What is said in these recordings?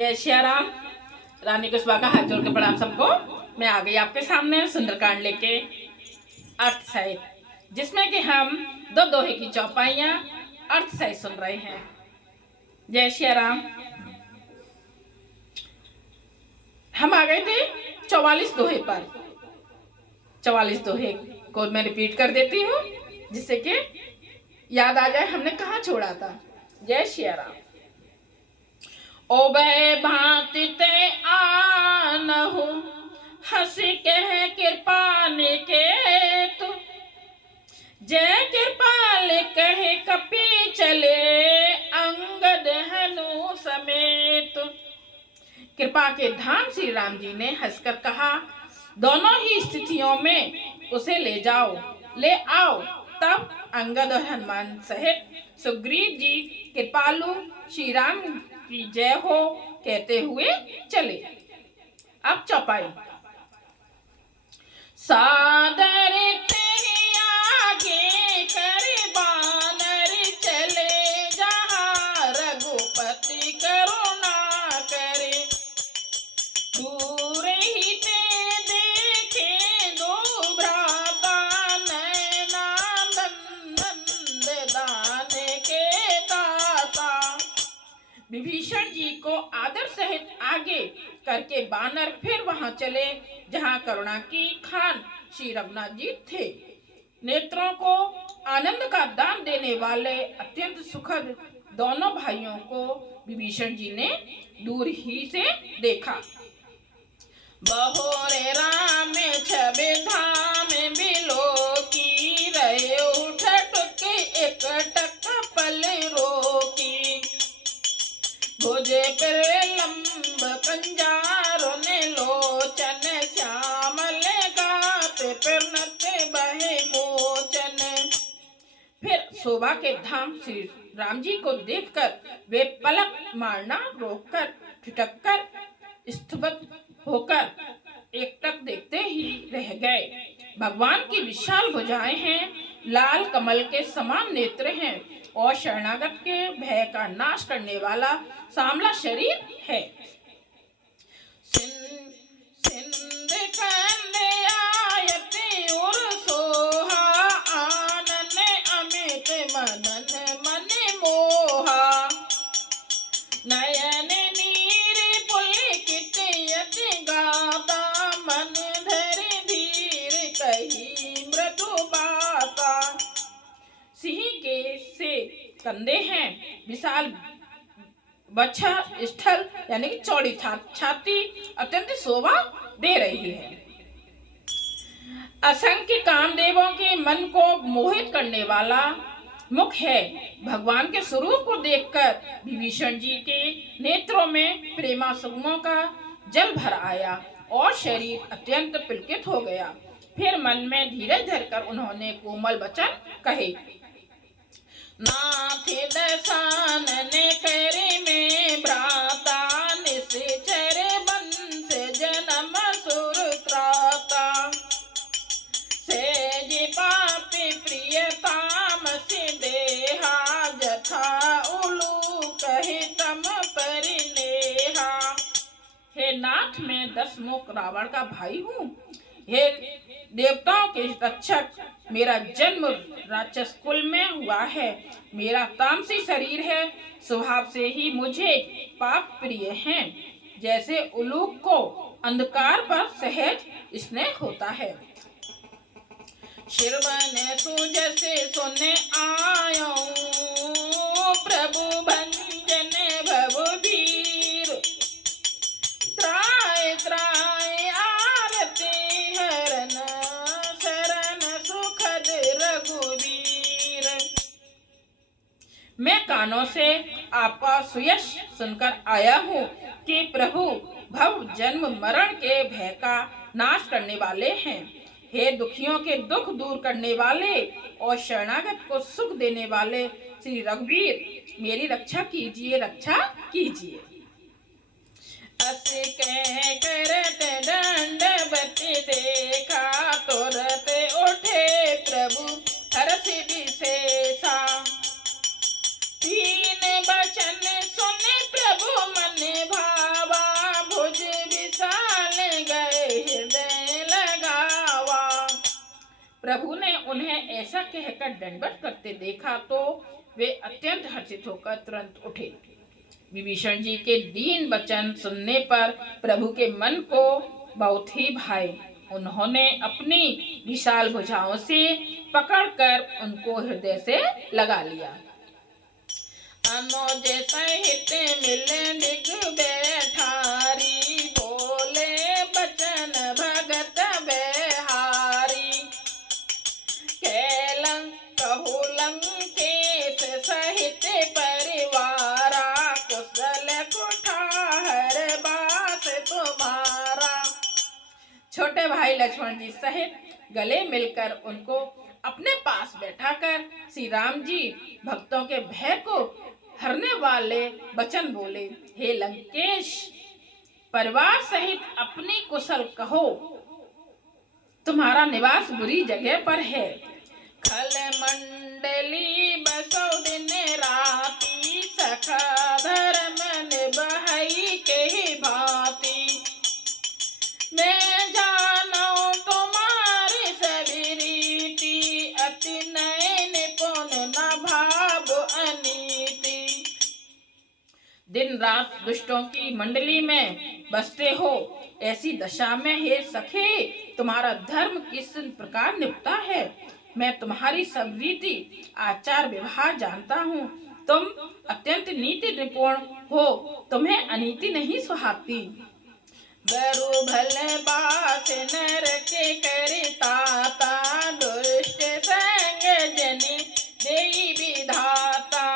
जय श्री राम। रानी कुशवा का हाथ जोड़ के प्रणाम सबको। मैं आ गई आपके सामने सुंदरकांड लेके अर्थ सहित, जिसमें कि हम दो दोहे की चौपाइयां अर्थ सहित सुन रहे हैं। जय श्री राम। हम आ गए थे 44 दोहे पर। 44 दोहे को मैं रिपीट कर देती हूँ, जिससे कि याद आ जाए हमने कहाँ छोड़ा था। जय श्री राम। ओ बे भांति ते आनहु हंस कह कृपाने के तु, जय कृपाल कहे कपि चले अंगद हनु समेत। कृपा के धाम श्री राम जी ने हंसकर कहा, दोनों ही स्थितियों में उसे ले जाओ, ले आओ। तब अंगद और हनुमान सहित सुग्रीव जी कृपालु श्री राम की जय हो कहते हुए चले। अब चौपाई। सादर आगे कर बानर चले, जहाँ रघुपति करुणा करे। दूर ही ते देखे दो भ्राता, नंद दान के दाता। विभीषण जी को आदर सहित आगे करके बानर फिर वहां चले जहां करुणा की खान श्री रघुनाथ जी थे। नेत्रों को आनंद का दान देने वाले अत्यंत सुखद दोनों भाइयों को विभीषण जी ने दूर ही से देखा। बहोरे राम छबे धाम बिलो की, रहे उठट के एक टक पल रोकी। भुजे पर लंब पंजारो ने लोचन, श्यामल गात पर नते बहे मोचन। फिर शोभा के धाम श्री राम जी को देखकर वे पलक मारना रोककर ठिठक स्तब्ध होकर एकटक देखते ही रह गए। भगवान की विशाल भुजाएं हैं, लाल कमल के समान नेत्र हैं और शरणागत के भय का नाश करने वाला सांवला शरीर है। सिंध कंदे आयति उर सोहा, आनन अमित मदन मन मोहा। नयन नीर पुलकित यति गाता, मन धरि धीर कही मृदु बाता। सिंह के से कंधे हैं, विशाल बच्छा स्थल यानी कि चौड़ी छाती अत्यंत शोभा दे रही है। असंख्य कामदेवों के मन को मोहित करने वाला मुख है। भगवान के स्वरूप को देखकर विभीषण जी के नेत्रों में प्रेमासुमों का जल भर आया और शरीर अत्यंत पुलकित हो गया। फिर मन में धीरज धरकर उन्होंने कोमल वचन कहे। नाथ दसानन करे में भ्राता, निश्चर बंस जन्म सुर त्राता। सेज पापी प्रियताम से देहा, जथा उलू कहे तम परिनेहा। हे नाथ, मैं 10 मुख रावण का भाई हूँ। हे देवताओं के रक्षक, मेरा जन्म राक्षस कुल में हुआ है। मेरा तामसी शरीर है, स्वभाव से ही मुझे पाप प्रिय हैं। जैसे उलूक को अंधकार पर सहज स्नेह होता है। शिरवन सुजसे सुने आयो, प्रभु भंजन भव वीर। त्राय त्राय आरती हरन, शरण सुखद रघुवीर। मैं कानों से आपका सुयश सुनकर आया हूँ कि प्रभु भव जन्म मरण के भय का नाश करने वाले हैं। हे दुखियों के दुख दूर करने वाले और शरणागत को सुख देने वाले श्री रघुवीर, मेरी रक्षा कीजिए, रक्षा कीजिए। अस कह करत दंडवत देखा, तुरत उठे प्रभु हर्ष विशेषा। तीन वचन सुने प्रभु मन भाया, उन्हें ऐसा कहकर दंडवत करते देखा तो वे अत्यंत हर्षित होकर तुरंत उठे। विभीषण जी के दीन वचन सुनने पर प्रभु के मन को बहुत ही भाए। उन्होंने अपनी विशाल भुजाओं से पकड़कर उनको हृदय से लगा लिया। अनुज सहित मिले दिग बैठारी, बोले बचन भगत बेहारी। कैलंक कहु लंकेश सहित परिवारा, कुशल कुठार बास तुम्हारा। छोटे भाई लक्ष्मण जी सहित गले मिलकर उनको अपने पास बैठाकर श्री राम जी भक्तों के भय को हरने वाले वचन बोले। हे लंकेश, परिवार सहित अपनी कुशल कहो, तुम्हारा निवास बुरी जगह पर है। खल मंडली बसो दिन राती, सखा धर्म निभई के भांति। मैं जानो तुम्हारी सभी रीति, अति नय निपुण न भाव अनीति। दिन रात दुष्टों की मंडली में बसते हो, ऐसी दशा में हे सखे तुम्हारा धर्म किस प्रकार निपटा है। मैं तुम्हारी सब रीति आचार व्यवहार जानता हूँ। तुम अत्यंत नीति निपुण हो, तुम्हें अनीति नहीं सुहाती। बरु भले बात नर के करताता, दुष्ट संग जनि देई विधाता।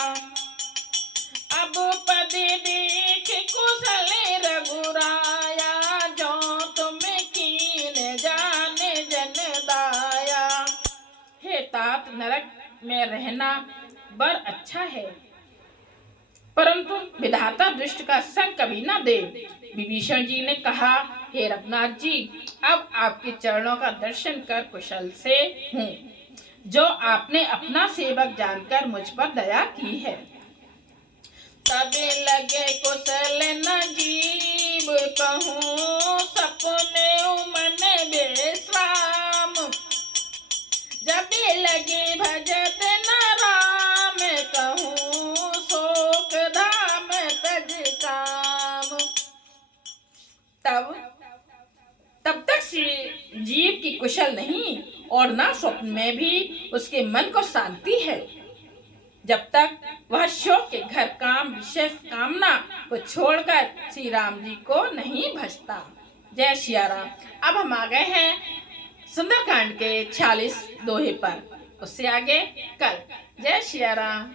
अब पद देख कुशल रघुराया, जो तुम कीन जाने जन दाया। हे तात, नरक में रहना बर अच्छा है, परंतु विधाता दुष्ट का संग कभी न दे। विभीषण जी ने कहा, हे रघुनाथ जी, अब आपके चरणों का दर्शन कर कुशल से हूँ, जो आपने अपना सेवक जानकर मुझ पर दया की है। तब लगे कुशल न जीव कहूँ, सपने मन विश्राम। जब लगे भजत न राम कहूँ, शोक धाम तज काम। तब तक जीव की कुशल नहीं और ना स्वप्न में भी उसके मन को शांति है, जब तक वह शोक के घर काम विशेष कामना को छोड़कर श्री राम जी को नहीं भजता। जय सिया राम। अब हम आ गए हैं सुंदरकांड के 46 दोहे पर, उससे आगे कल। जय सिया राम।